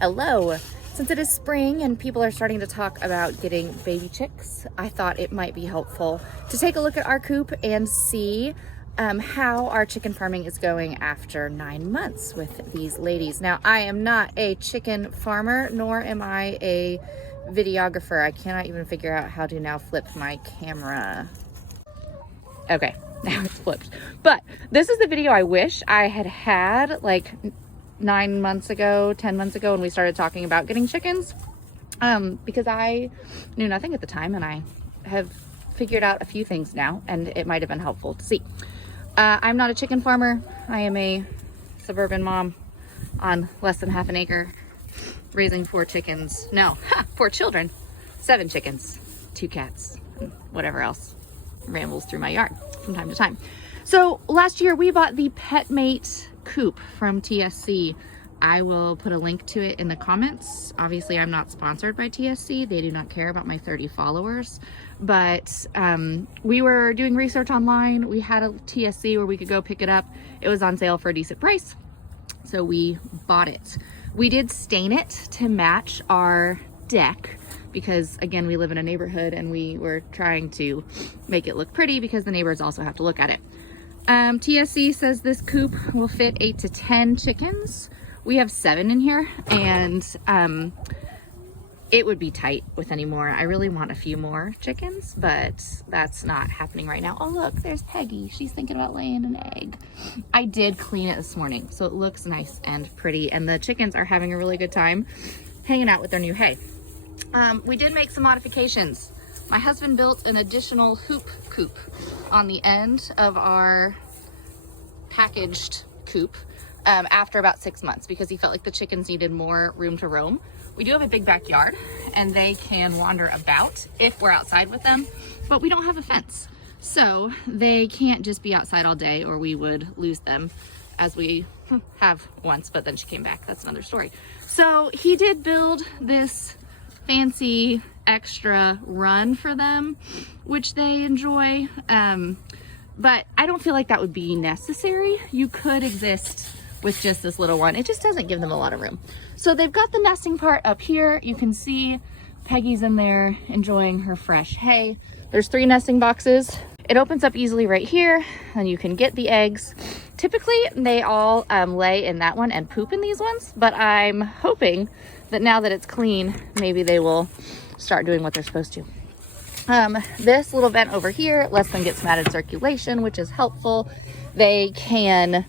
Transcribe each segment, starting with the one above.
Hello. Since it is spring and people are starting to talk about getting baby chicks, I thought it might be helpful to take a look at our coop and see how our chicken farming is going after 9 months with these ladies. Now, I am not a chicken farmer, nor am I a videographer. I cannot even figure out how to now flip my camera. Okay, now it's flipped. But this is the video I wish I had like 9 months ago, 10 months ago, when we started talking about getting chickens, because I knew nothing at the time, and I have figured out a few things now, and it might have been helpful to see. I'm not a chicken farmer. I am a suburban mom on less than half an acre, raising 4 chickens. No, 4 children, 7 chickens, 2 cats, and whatever else rambles through my yard from time to time. So last year we bought the Petmate Coop from TSC. I will put a link to it in the comments. Obviously, I'm not sponsored by TSC. They do not care about my 30 followers. But we were doing research online. We had a TSC where we could go pick it up. It was on sale for a decent price, so we bought it. We did stain it to match our deck because, again, we live in a neighborhood and we were trying to make it look pretty because the neighbors also have to look at it. TSC says this coop will fit 8 to 10 chickens. We have 7 in here, and it would be tight with any more. I really want a few more chickens, but that's not happening right now. Oh, look, there's Peggy. She's thinking about laying an egg. I did clean it this morning, so it looks nice and pretty, and the chickens are having a really good time hanging out with their new hay. We did make some modifications. My husband built an additional hoop coop on the end of our packaged coop after about 6 months because he felt like the chickens needed more room to roam. We do have a big backyard and they can wander about if we're outside with them, but we don't have a fence. So they can't just be outside all day or we would lose them, as we have once, but then she came back. That's another story. So he did build this fancy extra run for them, which they enjoy, but I don't feel like that would be necessary. You could exist with just this little one. It just doesn't give them a lot of room. So they've got the nesting part up here. You can see Peggy's in there enjoying her fresh hay. There's 3 nesting boxes. It opens up easily right here and you can get the eggs. Typically they all lay in that one and poop in these ones, but I'm hoping that now that it's clean, maybe they will start doing what they're supposed to. This little vent over here lets them get some added circulation, which is helpful. They can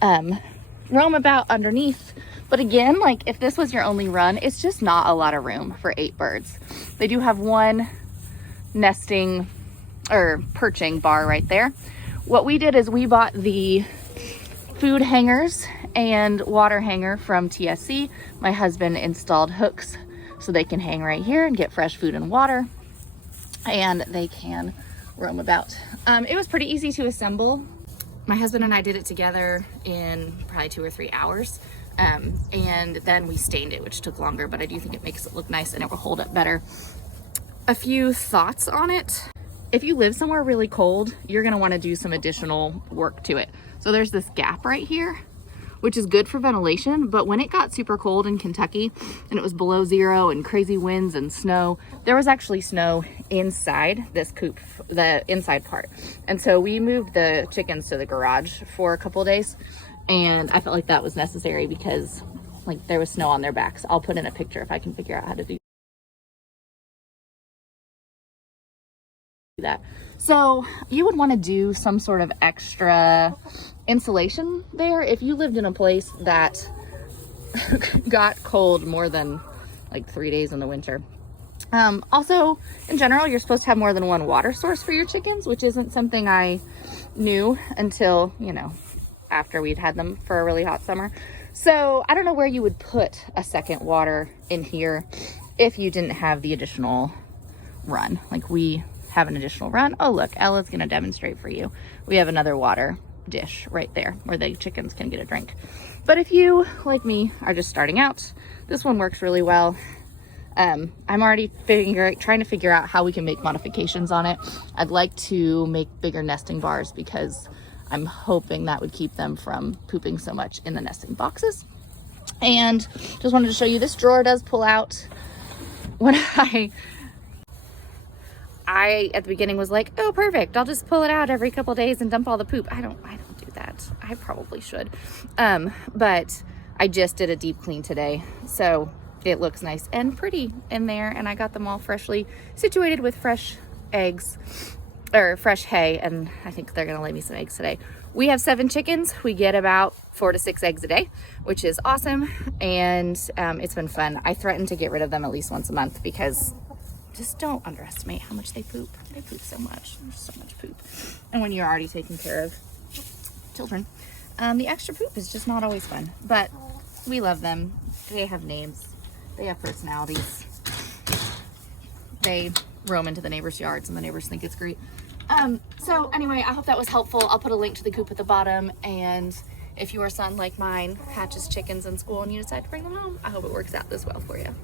roam about underneath, but again, like if this was your only run, it's just not a lot of room for 8 birds. They do have 1 nesting or perching bar right there. What we did is we bought the food hangers and water hanger from TSC. My husband installed hooks so they can hang right here and get fresh food and water, and they can roam about. It was pretty easy to assemble. My husband and I did it together in probably 2 or 3 hours, and then we stained it, which took longer, but I do think it makes it look nice and it will hold up better. A few thoughts on it. If you live somewhere really cold, you're gonna wanna do some additional work to it. So there's this gap right here, which is good for ventilation, but when it got super cold in Kentucky and it was below 0 and crazy winds and snow, there was actually snow inside this coop, the inside part. And so we moved the chickens to the garage for a couple of days, and I felt like that was necessary because like there was snow on their backs. I'll put in a picture if I can figure out how to do that. So you would want to do some sort of extra insulation there if you lived in a place that got cold more than like 3 days in the winter. Also, in general, you're supposed to have more than 1 water source for your chickens, which isn't something I knew until, you know, after we'd had them for a really hot summer. So I don't know where you would put a second water in here if you didn't have the additional run. Like we have an additional run. Oh, look, Ella's gonna demonstrate for you. We have another water dish right there where the chickens can get a drink. But if you, like me, are just starting out, this one works really well. I'm already trying to figure out how we can make modifications on it. I'd like to make bigger nesting bars because I'm hoping that would keep them from pooping so much in the nesting boxes. And just wanted to show you, this drawer does pull out. When I at the beginning was like, oh, perfect, I'll just pull it out every couple days and dump all the poop. I don't do that. I probably should. But I just did a deep clean today, so it looks nice and pretty in there, and I got them all freshly situated with fresh eggs, or fresh hay, and I think they're gonna lay me some eggs today. We have 7 chickens. We get about 4 to 6 eggs a day, which is awesome, and it's been fun. I threaten to get rid of them at least once a month, because just don't underestimate how much they poop. They poop so much. There's so much poop. And when you're already taking care of children, the extra poop is just not always fun. But we love them. They have names. They have personalities. They roam into the neighbors' yards and the neighbors think it's great. So anyway, I hope that was helpful. I'll put a link to the coop at the bottom. And if your son, like mine, hatches chickens in school and you decide to bring them home, I hope it works out this well for you.